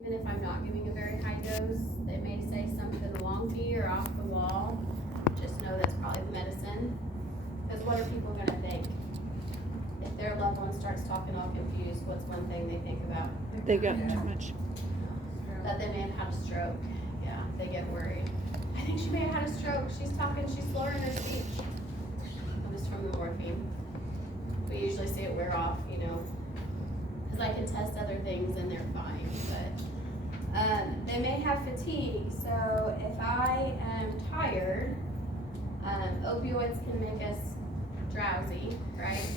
Even if I'm not giving a very high dose, they may say something wonky or off the wall. Just know that's probably the medicine. Because what are people gonna think? If their loved one starts talking all confused, what's one thing they think about? They got too much. That they may have had a stroke. Yeah, they get worried. I think she may have had a stroke. She's slurring her speech. That was from the morphine. We usually see it wear off, because I can test other things and they're fine, but they may have fatigue. So if I am tired, opioids can make us drowsy, right?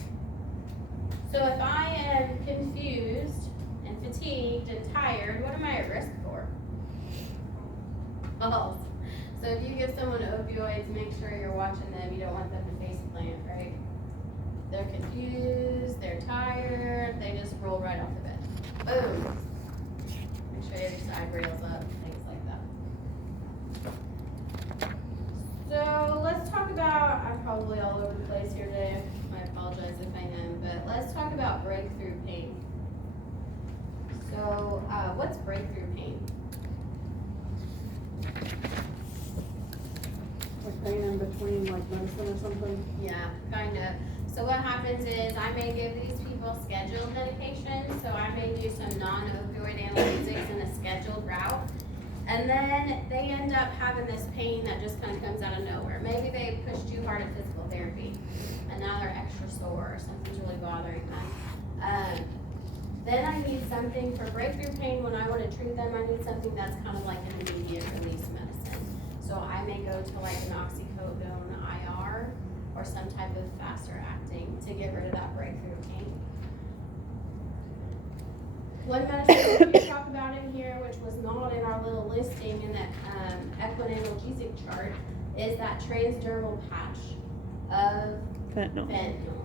So if I am confused and fatigued and tired, what am I at risk for? Falls. So if you give someone opioids, make sure you're watching them. You don't want them to face plant, right? They're confused, they're tired, they just roll right off the bed. Boom. Make sure your side rails up, things like that. So let's talk about, I'm probably all over the place here today. I apologize if I am, but let's talk about breakthrough pain. So what's breakthrough pain? Like pain in between, like medicine or something? Yeah, kind of. So what happens is I may give these people scheduled medication. So I may do some non-opioid analgesics in a scheduled route. And then they end up having this pain that just kind of comes out of nowhere. Maybe they pushed too hard at physical therapy and now they're extra sore or something's really bothering them. Then I need something for breakthrough pain. When I want to treat them, I need something that's kind of like an immediate release medicine. So I may go to like an oxycodone IR or some type of faster acting to get rid of that breakthrough pain. One medicine we talk about in here, which was not in our little listing in that equinalgesic chart, is that transdermal patch of fentanyl.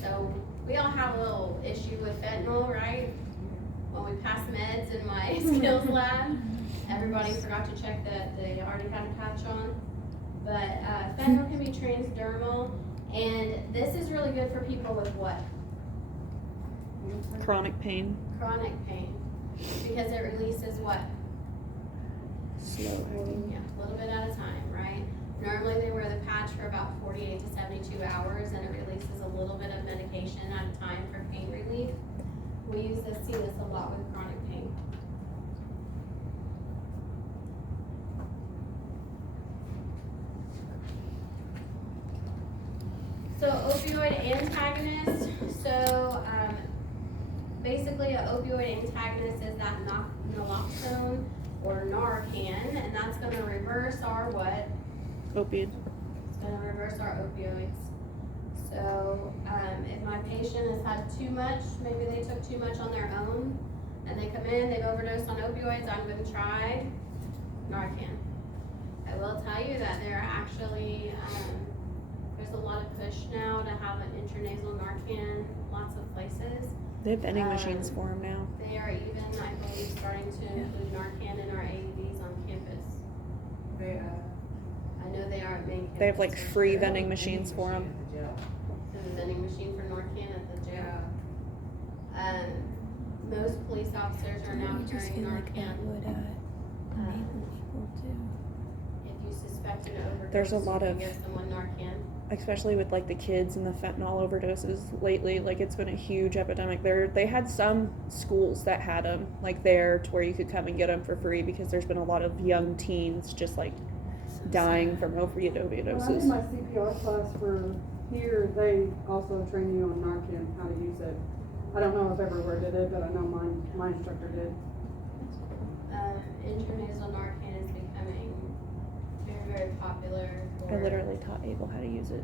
So we all have a little issue with fentanyl, right? When we pass meds in my skills lab, everybody forgot to check that they already had a patch on. But fentanyl can be transdermal, and this is really good for people with what? Chronic pain. Chronic pain. Because it releases what? Slow acting. Yeah, a little bit at a time, right? Normally they wear the patch for about 48 to 72 hours, and it releases a little bit of medication at a time for pain relief. We see this a lot with chronic pain. So opioid antagonist. So basically an opioid antagonist is that naloxone or Narcan, and that's going to reverse our what? Opiate. It's going to reverse our opioids. So if my patient has had too much, maybe they took too much on their own, and they come in, they've overdosed on opioids, I'm going to try Narcan. I will tell you that there are actually, there's a lot of push now to have an intranasal Narcan, lots of places. They have vending machines for them now. They are even, I believe, starting to include Narcan in our AEDs on campus. I know they are at main campus. They have like free vending machines for them. There's a vending machine for Narcan at the jail. Most police officers are now carrying Narcan. If you suspect an overdose, There's a lot you of- can give someone Narcan. Especially with like the kids and the fentanyl overdoses lately, like it's been a huge epidemic. They had some schools that had them like there to where you could come and get them for free because there's been a lot of young teens just like dying from opioid When I did overdoses. my CPR class for here, they also train you on Narcan, how to use it. I don't know if everywhere did it, but I know my instructor did. Intranasal Narcan is becoming very, very popular. I literally taught Abel how to use it.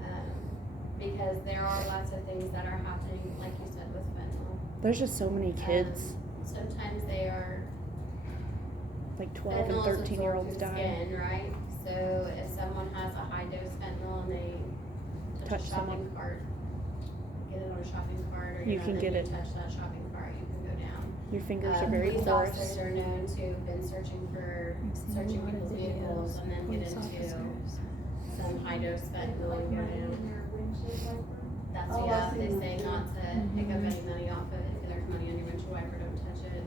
Because there are lots of things that are happening, like you said, with fentanyl. There's just so many kids, Sometimes they are like 12 and fentanyl is 13-year-olds absorbed dying. in skin, right? So if someone has a high dose fentanyl and they touch a Touch shopping someone. cart, get it on a shopping cart, or You can get it. touch that shopping cart, you can go down. Your fingers are very Police porous. officers are known to have been searching people's vehicles and then get into some high dose fentanyl and go down. That's they say not to pick up any money off of it. If there's money on your windshield wiper, don't touch it.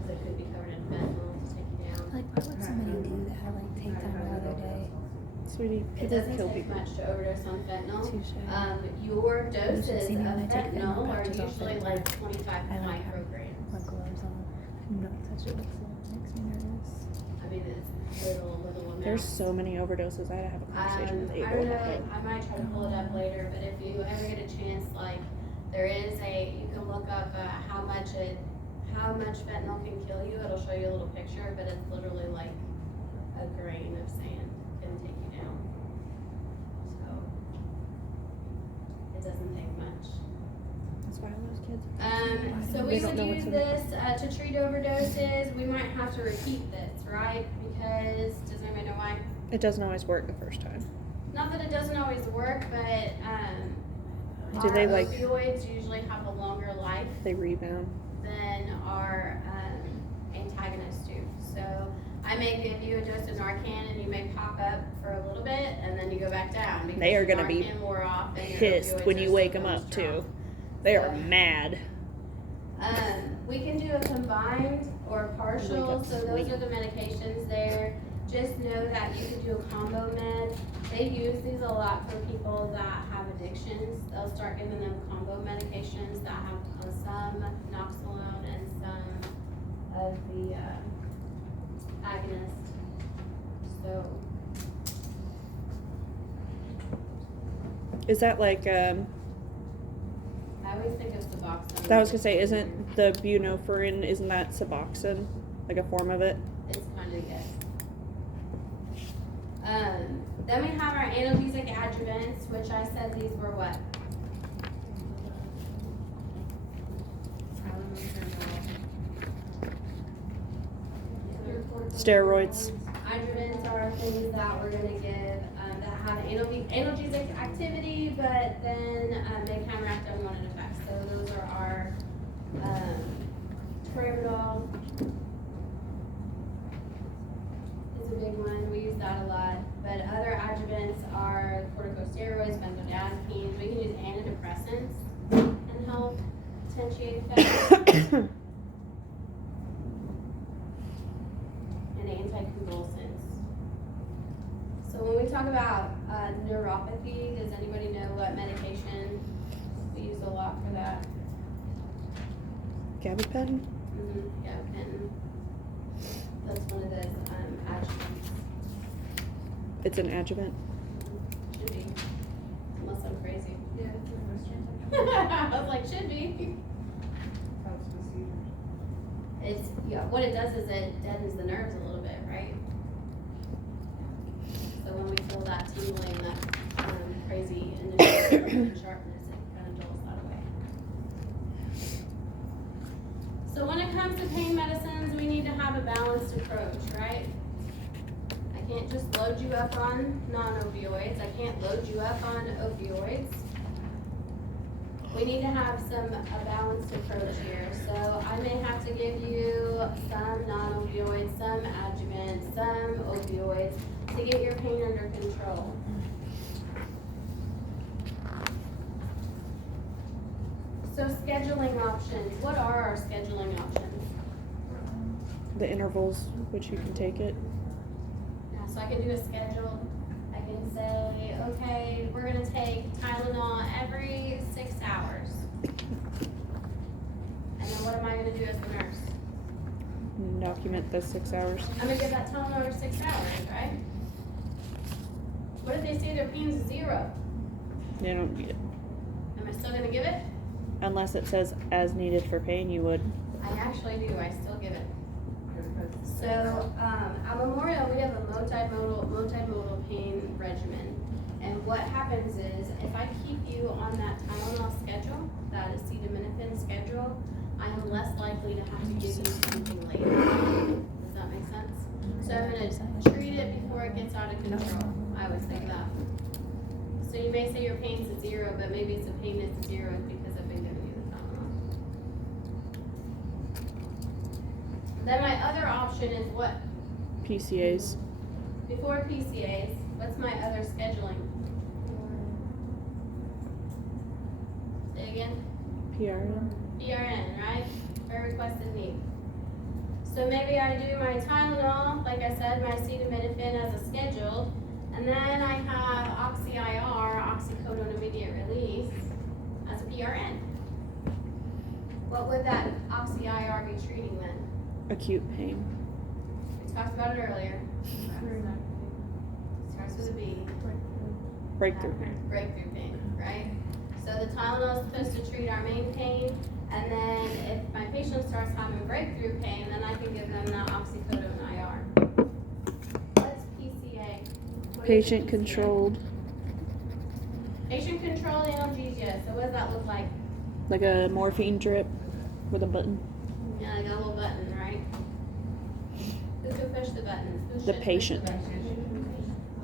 'Cause it could Sweetie, It people doesn't kill take people. much to overdose on fentanyl. Touche. Your doses of see me when I take fentanyl fentanyl are patches off usually it. like 25 I like how micrograms. my gloves on. Do not touch it. It makes me nervous. I mean, it's little amounts. There's so many overdoses. I had to have a conversation with I Abel don't about know, it. I might try to pull it up later, but if you ever get a chance, like, you can look up, how much fentanyl can kill you, it'll show you a little picture, but it's literally like a grain of sand can take you down. So, it doesn't take much. That's why all those kids. So They we don't would know use what's in this, to treat overdoses, we might have to repeat this, right? Because, does anybody know why? It doesn't always work the first time. Not that it doesn't always work, but, Do our they, like- opioids usually have a longer life They rebound. than our antagonists do. So I may give you a dose of Narcan and you may pop up for a little bit and then you go back down because They are your gonna be Narcan wore off and your Pissed opioids when are you wake still them up strong. too. They are So- mad. We can do a combined or partial, Wake up so those sweet. are the medications there. Just know that you can do a combo med. They use these a lot for people that have addictions. They'll start giving them combo medications that have some naloxone and some of the agonist. So, Is that like I always think of Suboxone. I was gonna say, isn't the buprenorphine, isn't that Suboxone? Like a form of it? It's kind of, yes. Then we have our analgesic adjuvants, which I said these were what? Steroids. Adjuvants are things that we're gonna give, that have analgesic activity, but then, they counteract unwanted effects. So those are our, Tramadol is a big one, we use that a lot. But other adjuvants are corticosteroids, benzodiazepines, we can use antidepressants and help potentiate effects. And anticonvulsants. So when we talk about neuropathy, does anybody know what medication we use a lot for that? Gabapentin? Yeah, and that's one of those adjuvants. It's an adjuvant. Should be, unless I'm crazy. Yeah, it's in I was like, should be. It's, yeah, what it does is it deadens the nerves a little bit, right? So when we feel that tingling, that crazy initial sharpness, it kind of dulls that away. So when it comes to pain medicines, we need to have a balanced approach, right? I can't just load you up on non-opioids. I can't load you up on opioids. We need to have a balanced approach here. So I may have to give you some non-opioids, some adjuvants, some opioids to get your pain under control. So scheduling options, what are our scheduling options? The intervals which you can take it. Yeah, so I can do a schedule. I can say, okay, we're gonna take Tylenol every 6 hours. And then what am I gonna do as a nurse? Document the 6 hours. I'm gonna give that Tylenol every 6 hours, right? What if they say their pain's 0? They don't need it. Am I still gonna give it? Unless it says as needed for pain, you would. I actually do, I still give it. So, at Memorial, we have a multimodal pain regimen. And what happens is, if I keep you on that Tylenol schedule, that acetaminophen schedule, I am less likely to have to give you something later. Does that make sense? So I'm gonna treat it before it gets out of control. I always think that. So you may say your pain's a 0, but maybe it's a pain that's 0 because I've been giving you the Tylenol. Then my other option is what? PCAs. Before PCAs, what's my other scheduling? Say again? PRN. PRN, right? For requested need. So maybe I do my Tylenol, like I said, my acetaminophen as a scheduled, and And then I have oxy-IR, oxycodone immediate release, as a PRN. What would that oxy-IR be treating then? Acute pain. We talked about it earlier. Starts with a B. Breakthrough pain. Breakthrough pain, right? So the Tylenol is supposed to treat our main pain, and then if my patient starts having breakthrough pain, then I can give them the oxycodone IR. What's PCA? What is Patient PCA? controlled. Patient controlled analgesia. So what does that look like? Like a morphine drip with a button. Yeah, I got a little button, right? Who can push the button? Who The should patient. Push the button?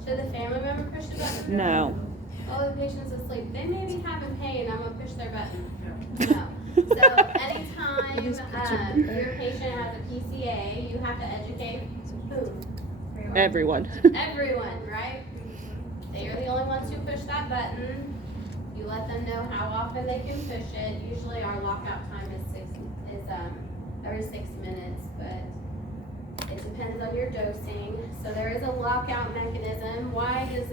Should the family member push the button? No. Oh, the patient's asleep. They may be having pain. I'm gonna push their button. No. So anytime your patient has a PCA, you have to educate who? Everyone. Everyone, right? They are the only ones who push that button. You let them know how often they can push it. Usually our lockout time is every 6 minutes, but it depends on your dosing. So there is a lockout mechanism. Why is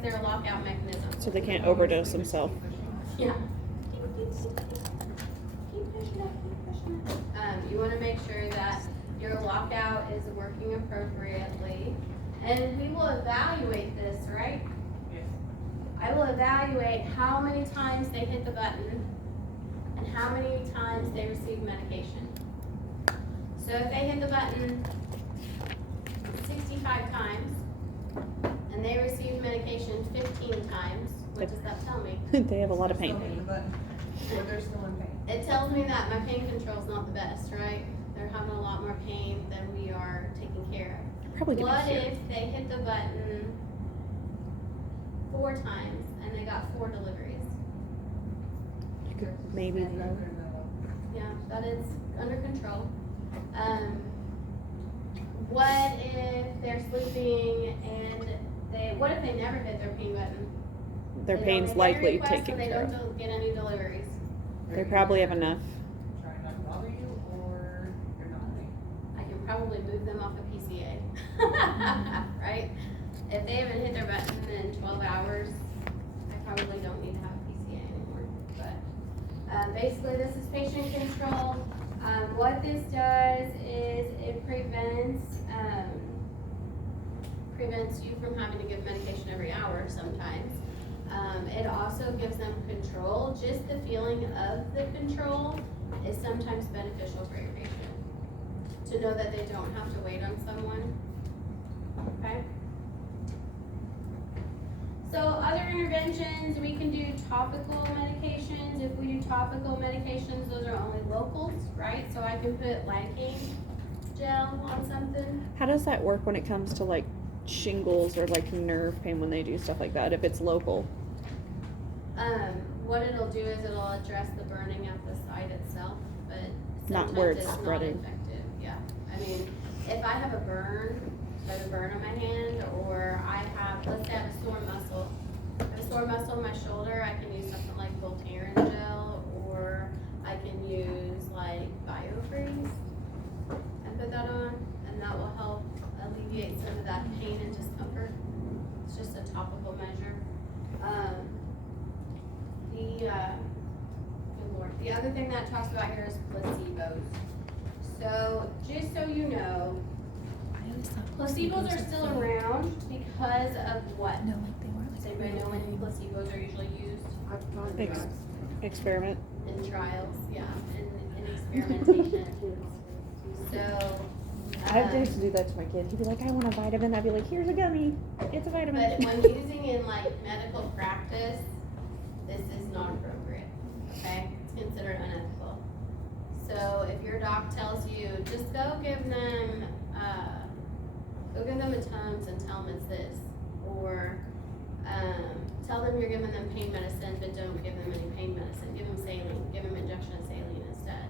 there a lockout mechanism? So they can't overdose themselves. Yeah. Keep pushing it. You want to make sure that your lockout is working appropriately. And we will evaluate this, right? Yes. I will evaluate how many times they hit the button and how many times they receive medication. So if they hit the button 65 times and they receive medication 15 times, what does that tell me? They have a lot of Still pain. hit the button, or they're still in pain. It tells me that my pain control is not the best, right? They're having a lot more pain than we are taking care of. Probably gonna What hear. if they hit the button 4 times and they got 4 deliveries? Maybe Stand no. up there, no. Yeah, that is under control. What if they're sleeping and what if they never hit their pain button? Their They don't pain's make any likely requests taken and they care of. don't get any deliveries. They probably have enough. Trying not to bother you, or you're not. I can probably move them off of PCA. Right? If they haven't hit their button in 12 hours, I probably don't need to have PCA anymore. But basically, this is patient control. What this does is it prevents you from having to give medication every hour sometimes. It also gives them control. Just the feeling of the control is sometimes beneficial for your patient. To know that they don't have to wait on someone. Okay? So other interventions, we can do topical medications. If we do topical medications, those are only locals, right? So I can put lidocaine gel on something. How does that work when it comes to like shingles or like nerve pain when they do stuff like that, if it's local? What it'll do is it'll address the burning at the site itself, but Not sometimes where it's it's not spreading. effective. Yeah, I mean, if I have a burn, so I have a burn on my hand, or I have, let's say I have a sore muscle. I have a sore muscle in my shoulder, I can use something like Voltaren gel, or I can use like BioFreeze and put that on, and that will help alleviate some of that pain and discomfort. It's just a topical measure. Good Lord. The other thing that it talks about here is placebos. So just so you know, placebos are still around because of what? No, like they weren't. Does anybody know when placebos are usually used? I've tried Ex- that. Experiment. In trials, yeah, in experimentation. So, I used to do that to my kid. He'd be like, I want a vitamin. I'd be like, here's a gummy. It's a vitamin. but when using in like medical practice, this is not appropriate, okay? It's considered unethical. So if your doc tells you, just go give them a Tums and tell them it's this, or tell them you're giving them pain medicine, but don't give them any pain medicine. Give them saline. Give them injection of saline instead.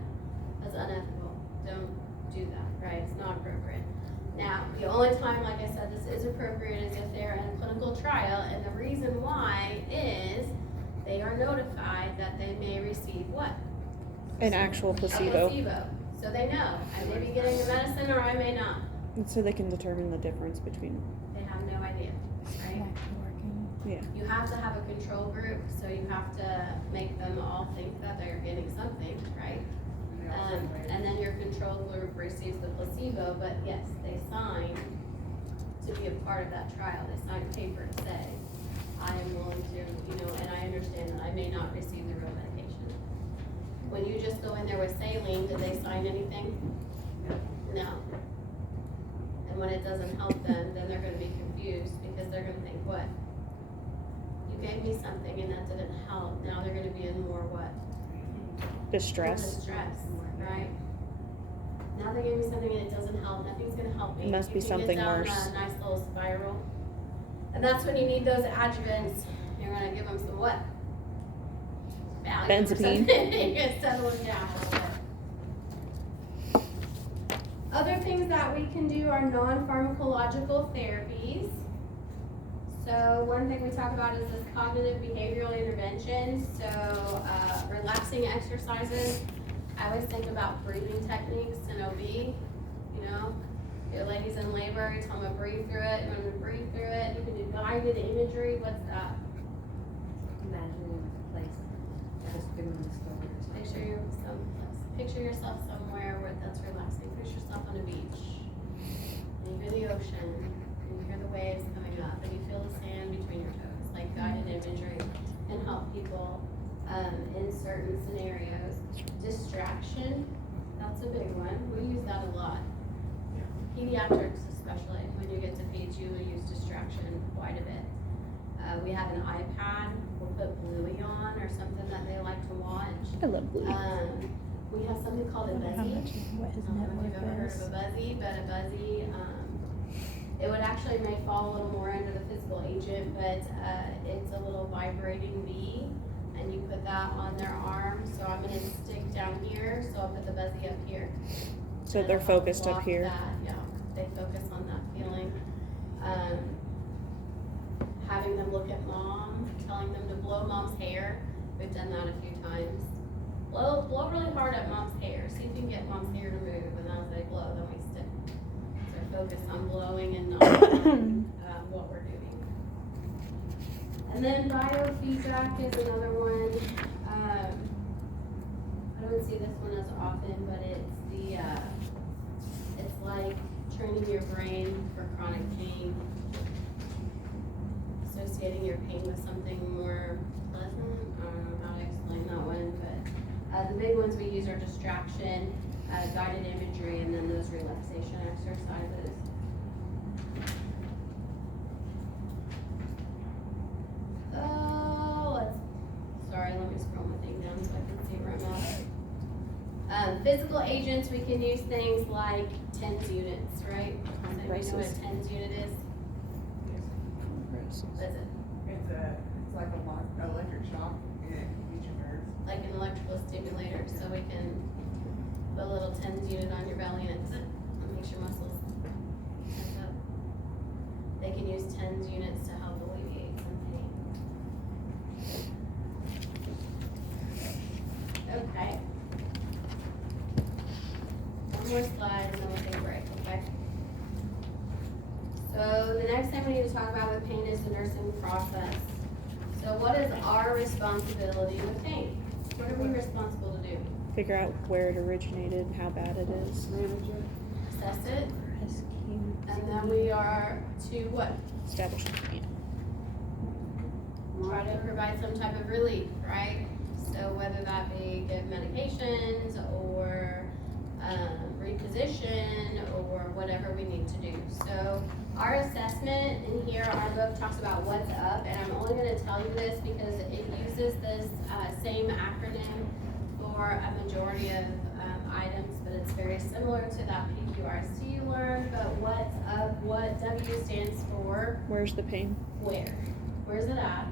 That's unethical. Don't do that, right? It's not appropriate. Now, the only time, like I said, this is appropriate is if they're in a clinical trial, and the reason why is they are notified that they may receive what? An actual A placebo. placebo. So they know, I may be getting the medicine or I may not. So they can determine the difference between. They have no idea, right? Yeah. You have to have a control group, so you have to make them all think that they're getting something, right? And then your control group receives the placebo, but yes, they sign to be a part of that trial. They sign a paper to say, I am willing to, and I understand that I may not receive the real medication. When you just go in there with saline, did they sign anything? No. And when it doesn't help them, then they're gonna be confused because they're gonna think, what? You gave me something and that didn't help. Now they're gonna be in more what? Distress. Distress, right? Now they gave me something and it doesn't help. Nothing's gonna help me. It must be You can something get down worse. a nice little spiral. And that's when you need those adjuvants. You're gonna give them some what? Valium or Benzapine. something. You're gonna settle them down a little bit. Other things that we can do are non-pharmacological therapies. So one thing we talk about is this cognitive behavioral intervention. So relaxing exercises. I always think about breathing techniques in OB. Your lady's in labor, you tell them to breathe through it, you want them to breathe through it. You can do guided imagery. What's that? Imagining a place, just doing the story or something. Picture yourself somewhere where that's relaxing. Picture yourself on a beach. And you hear the ocean, and you hear the waves coming up, and you feel the sand between your toes. Like guided imagery can help people in certain scenarios. Distraction, that's a big one. We use that a lot. Pediatrics especially, when you get to feed, you will use distraction quite a bit. We have an iPad, we'll put Bluey on or something that they like to watch. I love Bluey. We have something called a How buzzy. much, what his I don't know if net you've ever heard worth of is. a buzzy, but a buzzy, it would actually may fall a little more under the physical agent, but it's a little vibrating bee, and you put that on their arm. So I'm gonna stick down here, so I'll put the buzzy up here. So And they're it'll help focused up block here. that, yeah, they focus on that feeling. Having them look at mom, telling them to blow mom's hair. We've done that a few times. Blow really hard at mom's hair. See if you can get mom's hair to move, and as they blow, then we stick. So focus on blowing and not on what we're doing. And then biofeedback is another one. I don't see this one as often, but it's like training your brain for chronic pain, associating your pain with something more pleasant. I don't know how to explain that one, but the big ones we use are distraction, guided imagery, and then those relaxation exercises. Sorry, let me scroll my thing down so I can see where I'm at. Physical agents, we can use things like TENS units, right? Does anybody know what a TENS unit is? What is it? It's like a electric shock and it can beat your nerves. Like an electrical stimulator, so we can put a little TENS unit on your belly and it makes your muscles tense up. They can use TENS units to help alleviate some pain. Okay. One more slide and then we'll take a break, okay? So the next thing we need to talk about with pain is the nursing process. So what is our responsibility with pain? What are we responsible to do? Figure out where it originated, how bad it is. Manage it. Assess it, Rescue. and then we are to what? Establish. Try to provide some type of relief, right? So whether that be give medications or reposition or whatever we need to do. So our assessment in here, our book talks about what's up, and I'm only going to tell you this because it uses this same acronym for a majority of items, but it's very similar to that PQRC you learned. But what's up, what W stands for? Where's the pain? Where? Where's it at?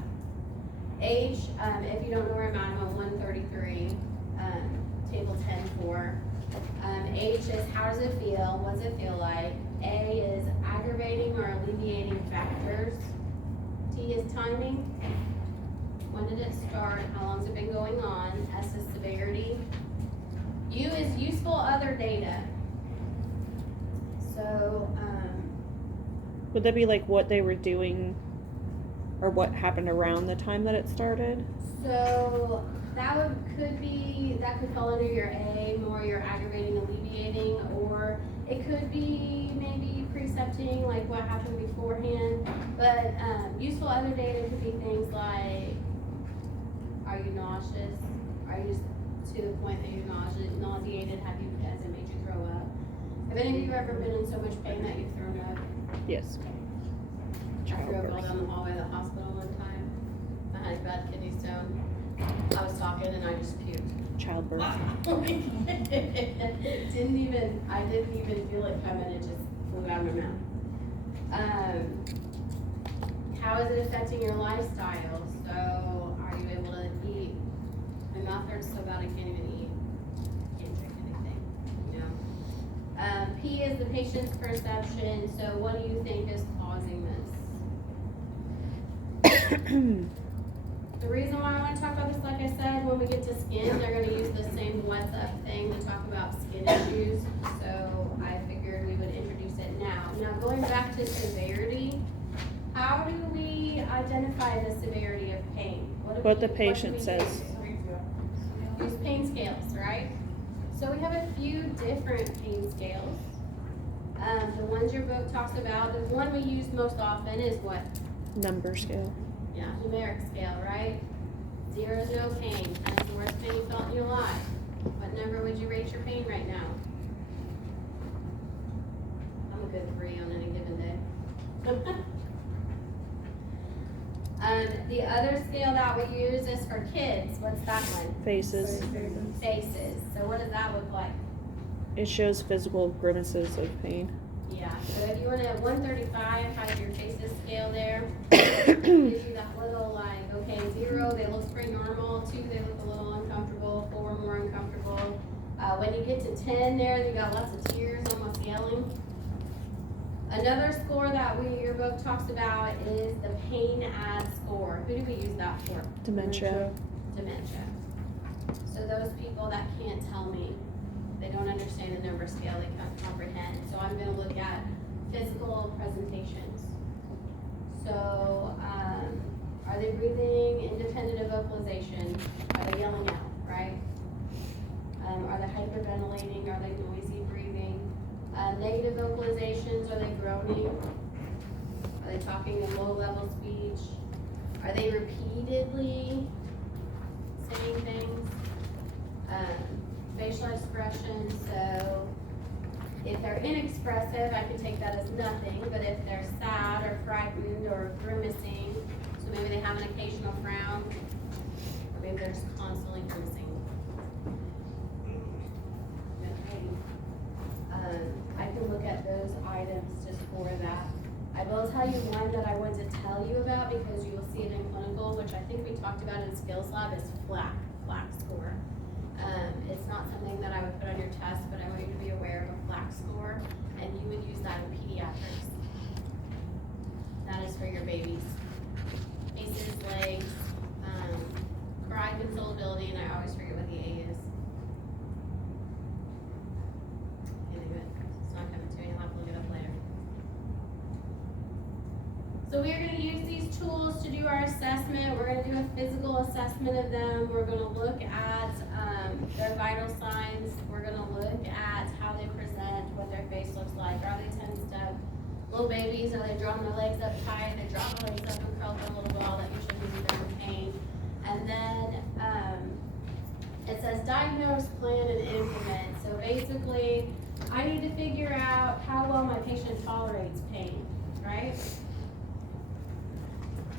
Age, if you don't know where I'm at, I'm on 133, table 10-4. Age is how does it feel? What does it feel like? A is aggravating or alleviating factors. T is timing. When did it start? How long has it been going on? S is severity. U is useful other data. So Would that be like what they were doing or what happened around the time that it started? So that could fall under your A, more your aggravating, alleviating, or it could be maybe precepting, like what happened beforehand. But useful other data could be things like, are you nauseous? Are you to the point that you're nauseated? Has it made you throw up? Have any of you ever been in so much pain that you've thrown up? Yes. I threw up all down the hallway of the hospital one time. I had bad kidney stone. I was talking and I just puked. Childbirth. I didn't even feel it coming, it just flew out of my mouth. How is it affecting your lifestyle? So, are you able to eat? My mouth hurts so bad I can't even eat. Can't drink anything, you know? P is the patient's perception, so what do you think is causing this? The reason why I want to talk about this, like I said, when we get to skin, they're going to use the same what's up thing to talk about skin issues. So I figured we would introduce it now. Now going back to severity, how do we identify the severity of pain? What the patient says. Use pain scales, right? So we have a few different pain scales. The ones your book talks about, the one we use most often is what? Number scale. Yeah, numeric scale, right? 0 is no pain. That's the worst pain you felt in your life. What number would you rate your pain right now? I'm a good 3 on any given day. The other scale that we use is for kids. What's that one? Faces. Faces. So what does that look like? It shows physical grimaces of pain. Yeah, so if you want to, 135 has your faces scale there. Gives you that little like, okay, 0, they look pretty normal. 2, they look a little uncomfortable. 4, more uncomfortable. When you get to 10 there, you got lots of tears, almost yelling. Another score that your book talks about is the pain ad score. Who do we use that for? Dementia. Dementia. So those people that can't tell me, they don't understand the number scale, they can't comprehend. So I'm going to look at physical presentations. So, are they breathing independent of vocalization? Are they yelling out, right? Are they hyperventilating? Are they noisy breathing? Negative vocalizations, are they groaning? Are they talking in low-level speech? Are they repeatedly saying things? Facial expressions, so if they're inexpressive, I can take that as nothing, but if they're sad or frightened or grimacing, so maybe they have an occasional frown, or maybe they're just constantly grimacing. I can look at those items just for that. I will tell you one that I want to tell you about because you will see it in clinical, which I think we talked about in skills lab, is FLAC score. It's not something that I would put on your test, but I want you to be aware of a FLAC score, and you would use that in pediatrics. That is for your babies. Faces, legs, cry consolability, and I always forget what the A is. Anyway, it's not coming to me, I'll have to look it up later. So we are going to use these tools to do our assessment. We're going to do a physical assessment of them. We're going to look at their vital signs. We're going to look at how they present, what their face looks like. Are they tensed up? Little babies, are they drawing their legs up tight? They drop their legs up and curl them a little ball. That usually means they're in pain. And then it says diagnose, plan, and implement. So basically, I need to figure out how well my patient tolerates pain, right?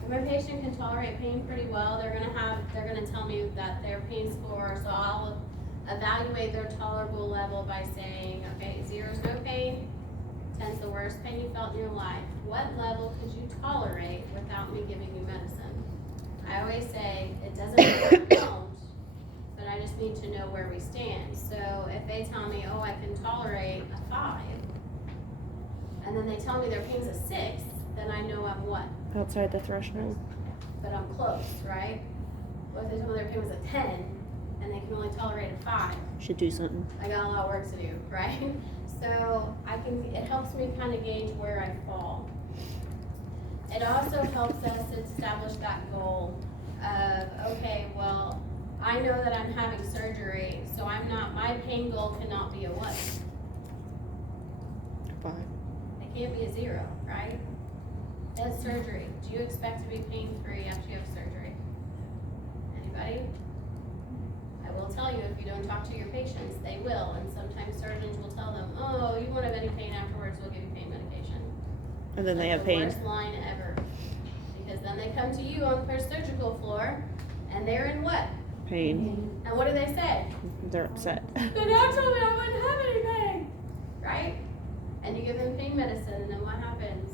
If my patient can tolerate pain pretty well, they're gonna tell me that their pain score, so I'll evaluate their tolerable level by saying, okay, 0 is no pain, 10 is the worst pain you felt in your life. What level could you tolerate without me giving you medicine? I always say, it doesn't mean I won't, but I just need to know where we stand. So if they tell me, oh, I can tolerate a 5, and then they tell me their pain's a 6, then I know I'm what? Outside the threshold. But I'm close, right? What if they told me their pain was a 10, and they can only tolerate a 5? Should do something. I got a lot of work to do, right? So it helps me kind of gauge where I fall. It also helps us establish that goal of, okay, well, I know that I'm having surgery, so my pain goal cannot be a what? 5. It can't be a 0, right? That's surgery. Do you expect to be pain-free after you have surgery? Anybody? I will tell you, if you don't talk to your patients, they will, and sometimes surgeons will tell them, oh, you won't have any pain afterwards, we'll give you pain medication. And then they have The pain. worst line ever. Because then they come to you on the surgical floor, and they're in what? Pain. And what do they say? They're upset. The doctor told me I wouldn't have any pain, right? And you give them pain medicine, and then what happens?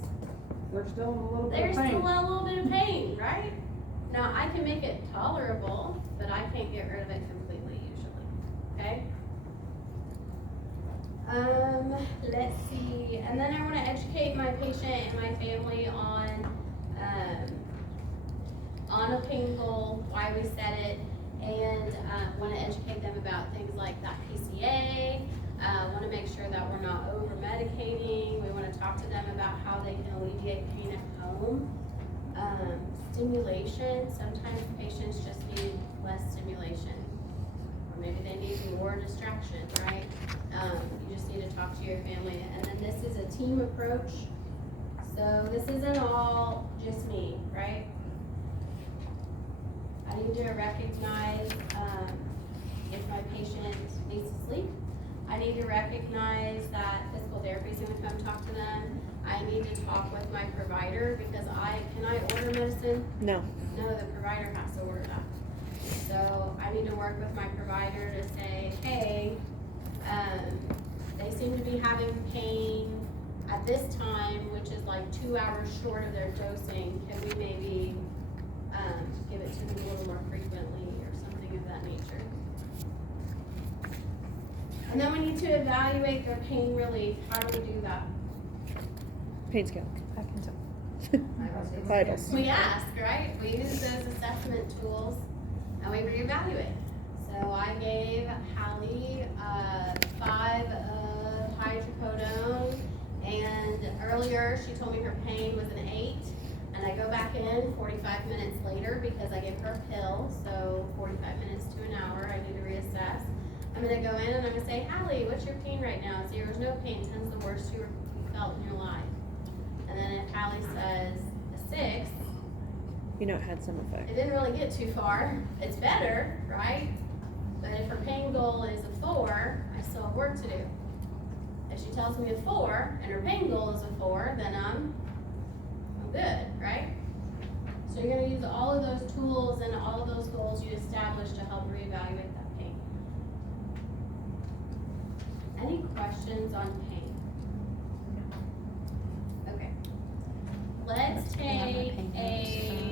They're still in a little bit They're of pain. still in a little bit of pain, right? Now, I can make it tolerable, but I can't get rid of it completely usually, okay? Let's see, and then I wanna educate my patient and my family on a pain goal, why we set it, and wanna educate them about things like that PCA, wanna make sure that we're not over medicating, we wanna talk to them about how they can alleviate pain at home. Stimulation, sometimes patients just need less stimulation, or maybe they need more distraction, right? You just need to talk to your family, and then this is a team approach, so this isn't all just me, right? I need to recognize, if my patient needs to sleep. I need to recognize that physical therapy is gonna come talk to them. I need to talk with my provider, because can I order medicine? No. No, the provider has to order that. So I need to work with my provider to say, hey, they seem to be having pain at this time, which is like 2 hours short of their dosing. Can we maybe give it to them a little more frequently or something of that nature? And then we need to evaluate their pain relief. How do we do that? Pain scale. Vitals. Vitals. We ask, right? We use those assessment tools and we reevaluate. So I gave Hallie 5 of hydrocodone, and earlier she told me her pain was an 8, and I go back in 45 minutes later because I give her a pill, so 45 minutes to an hour, I need to reassess. I'm gonna go in and I'm gonna say, Hallie, what's your pain right now? 0 is no pain, 10 is the worst you felt in your life. And then if Hallie says a 6, You know it had some effect. it didn't really get too far. It's better, right? But if her pain goal is a 4, I still have work to do. If she tells me a 4 and her pain goal is a 4, then I'm good, right? So you're gonna use all of those tools and all of those goals you established to help reevaluate that pain. Any questions on pain? Okay. Let's take a